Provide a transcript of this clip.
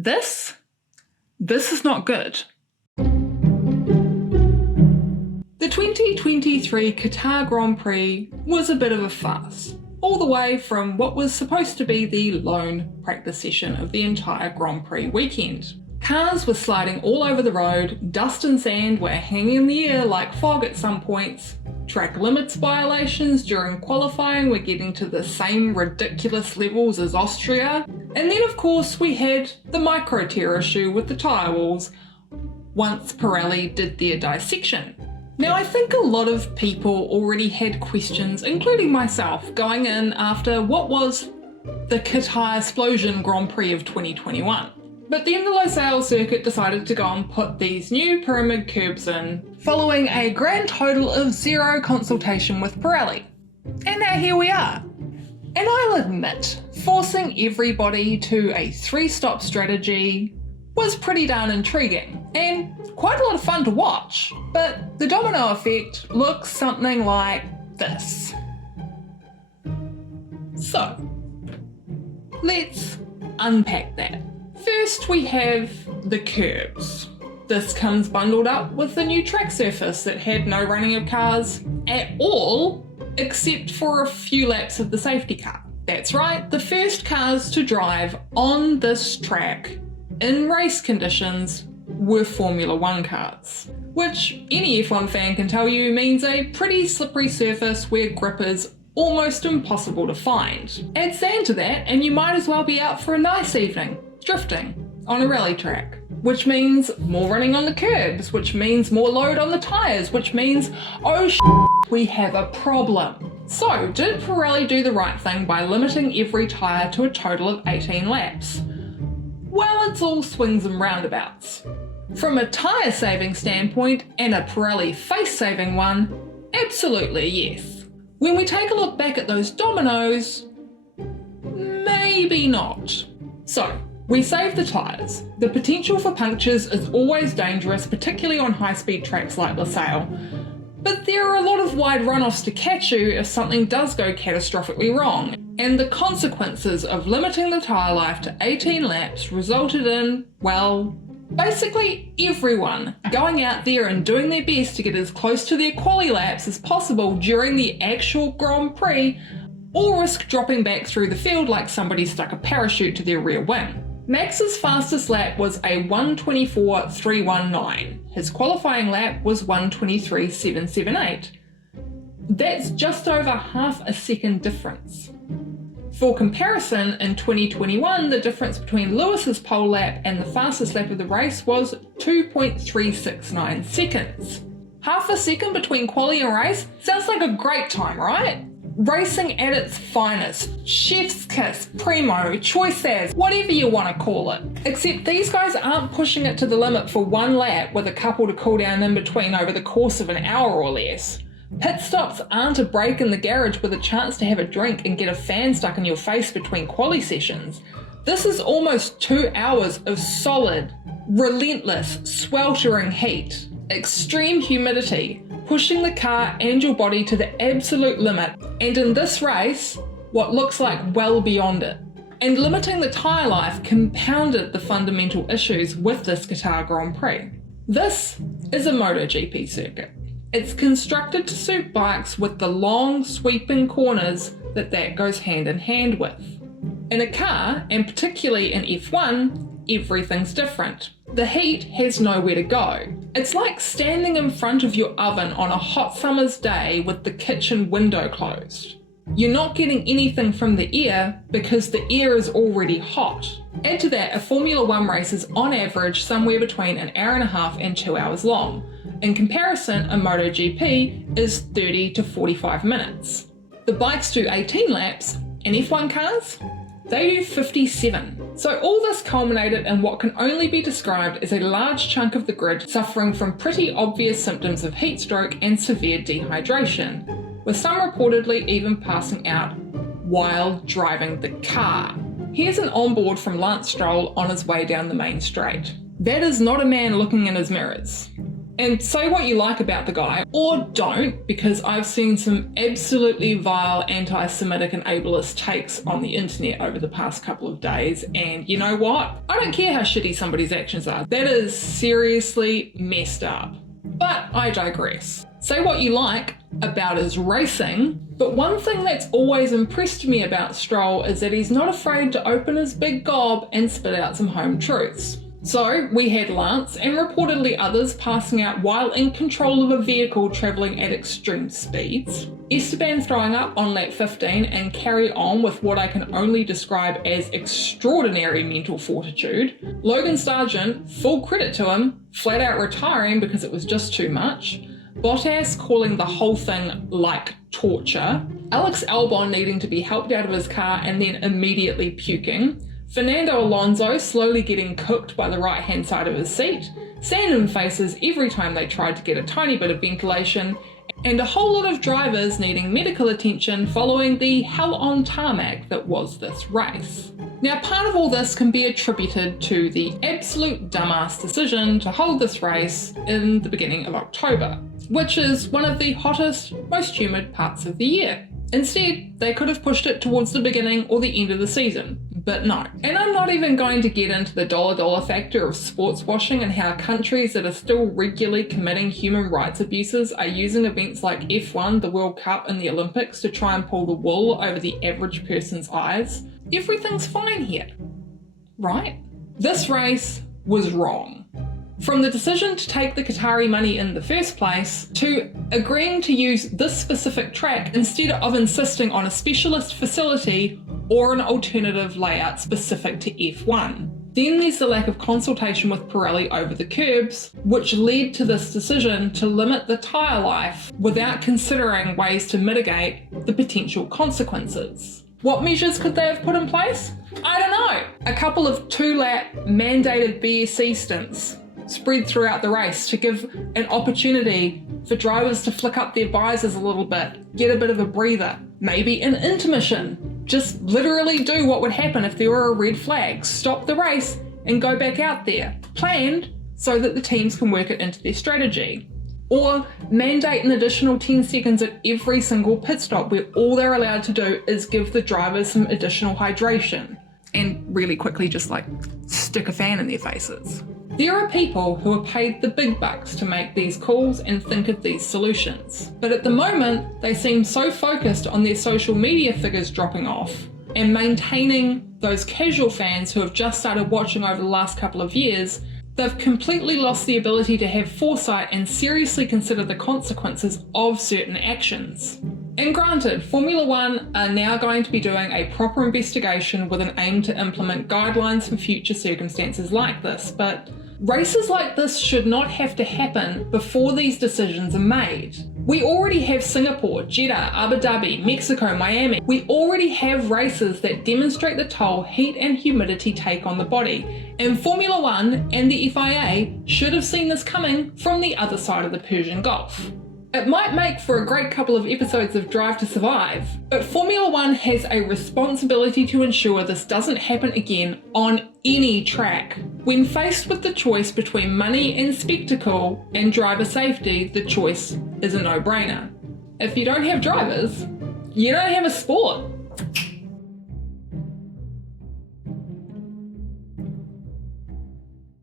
This is not good. The 2023 Qatar Grand Prix was a bit of a farce, all the way from what was supposed to be the lone practice session of the entire Grand Prix weekend. Cars were sliding all over the road, dust and sand were hanging in the air like fog at some points, track limits violations during qualifying were getting to the same ridiculous levels as Austria, and then of course we had the micro tear issue with the tyre walls once Pirelli did their dissection. Now I think a lot of people already had questions, including myself, going in after what was the Qatar Explosion Grand Prix of 2021. But then the Losail circuit decided to go and put these new pyramid curbs in, following a grand total of zero consultation with Pirelli. And now here we are. And I'll admit, forcing everybody to a 3-stop strategy was pretty darn intriguing, and quite a lot of fun to watch, but the domino effect looks something like this. So, let's unpack that. First we have the curbs. This comes bundled up with the new track surface that had no running of cars at all, except for a few laps of the safety car. That's right, the first cars to drive on this track in race conditions were Formula 1 cars, which any F1 fan can tell you means a pretty slippery surface where grip is almost impossible to find. Add sand to that and you might as well be out for a nice evening, drifting on a rally track, which means more running on the curbs, which means more load on the tyres, which means, oh shit, we have a problem. So did Pirelli do the right thing by limiting every tyre to a total of 18 laps? Well, it's all swings and roundabouts. From a tyre saving standpoint and a Pirelli face saving one, absolutely yes. When we take a look back at those dominoes, maybe not. So, we save the tyres. The potential for punctures is always dangerous, particularly on high-speed tracks like Losail. But there are a lot of wide runoffs to catch you if something does go catastrophically wrong, and the consequences of limiting the tyre life to 18 laps resulted in, well, basically everyone going out there and doing their best to get as close to their quali laps as possible during the actual Grand Prix, or risk dropping back through the field like somebody stuck a parachute to their rear wing. Max's fastest lap was a 1:24.319. His qualifying lap was 1:23.778. That's just over half a second difference. For comparison, in 2021, the difference between Lewis's pole lap and the fastest lap of the race was 2.369 seconds. Half a second between quali and race sounds like a great time, right? Racing at its finest, chef's kiss, primo, choice as, whatever you want to call it. Except these guys aren't pushing it to the limit for one lap with a couple to cool down in between over the course of an hour or less. Pit stops aren't a break in the garage with a chance to have a drink and get a fan stuck in your face between quali sessions. This is almost 2 hours of solid, relentless, sweltering heat, extreme humidity, pushing the car and your body to the absolute limit, and in this race, what looks like well beyond it. And limiting the tyre life compounded the fundamental issues with this Qatar Grand Prix. This is a MotoGP circuit. It's constructed to suit bikes with the long, sweeping corners that goes hand in hand with. In a car, and particularly in F1, everything's different. The heat has nowhere to go. It's like standing in front of your oven on a hot summer's day with the kitchen window closed. You're not getting anything from the air because the air is already hot. Add to that, a Formula 1 race is on average somewhere between an hour and a half and 2 hours long. In comparison, a MotoGP is 30 to 45 minutes. The bikes do 18 laps, and F1 cars? They do 57. So all this culminated in what can only be described as a large chunk of the grid suffering from pretty obvious symptoms of heat stroke and severe dehydration, with some reportedly even passing out while driving the car. Here's an onboard from Lance Stroll on his way down the main straight. That is not a man looking in his mirrors. And say what you like about the guy, or don't, because I've seen some absolutely vile anti-Semitic and ableist takes on the internet over the past couple of days, and you know what? I don't care how shitty somebody's actions are. That is seriously messed up. But I digress. Say what you like about his racing, but one thing that's always impressed me about Stroll is that he's not afraid to open his big gob and spit out some home truths. So we had Lance and reportedly others passing out while in control of a vehicle travelling at extreme speeds, Esteban throwing up on lap 15 and carry on with what I can only describe as extraordinary mental fortitude, Logan Sargent, full credit to him, flat out retiring because it was just too much, Bottas calling the whole thing like torture, Alex Albon needing to be helped out of his car and then immediately puking, Fernando Alonso slowly getting cooked by the right hand side of his seat, sand in faces every time they tried to get a tiny bit of ventilation, and a whole lot of drivers needing medical attention following the hell on tarmac that was this race. Now, part of all this can be attributed to the absolute dumbass decision to hold this race in the beginning of October, which is one of the hottest, most humid parts of the year. Instead, they could have pushed it towards the beginning or the end of the season, but no. And I'm not even going to get into the dollar factor of sports washing and how countries that are still regularly committing human rights abuses are using events like F1, the World Cup and the Olympics to try and pull the wool over the average person's eyes. Everything's fine here, right? This race was wrong. From the decision to take the Qatari money in the first place, to agreeing to use this specific track instead of insisting on a specialist facility or an alternative layout specific to F1. Then there's the lack of consultation with Pirelli over the curbs, which led to this decision to limit the tyre life without considering ways to mitigate the potential consequences. What measures could they have put in place? I don't know. A couple of 2-lap mandated BSC stints spread throughout the race to give an opportunity for drivers to flick up their visors a little bit, get a bit of a breather, maybe an intermission. Just literally do what would happen if there were a red flag, stop the race and go back out there, planned so that the teams can work it into their strategy. Or mandate an additional 10 seconds at every single pit stop where all they're allowed to do is give the drivers some additional hydration and really quickly just like stick a fan in their faces. There are people who are paid the big bucks to make these calls and think of these solutions. But at the moment, they seem so focused on their social media figures dropping off and maintaining those casual fans who have just started watching over the last couple of years, they've completely lost the ability to have foresight and seriously consider the consequences of certain actions. And granted, Formula One are now going to be doing a proper investigation with an aim to implement guidelines for future circumstances like this, but races like this should not have to happen before these decisions are made. We already have Singapore, Jeddah, Abu Dhabi, Mexico, Miami. We already have races that demonstrate the toll heat and humidity take on the body. And Formula One and the FIA should have seen this coming from the other side of the Persian Gulf. It might make for a great couple of episodes of Drive to Survive, but Formula One has a responsibility to ensure this doesn't happen again on any track. When faced with the choice between money and spectacle and driver safety, the choice is a no-brainer. If you don't have drivers, you don't have a sport.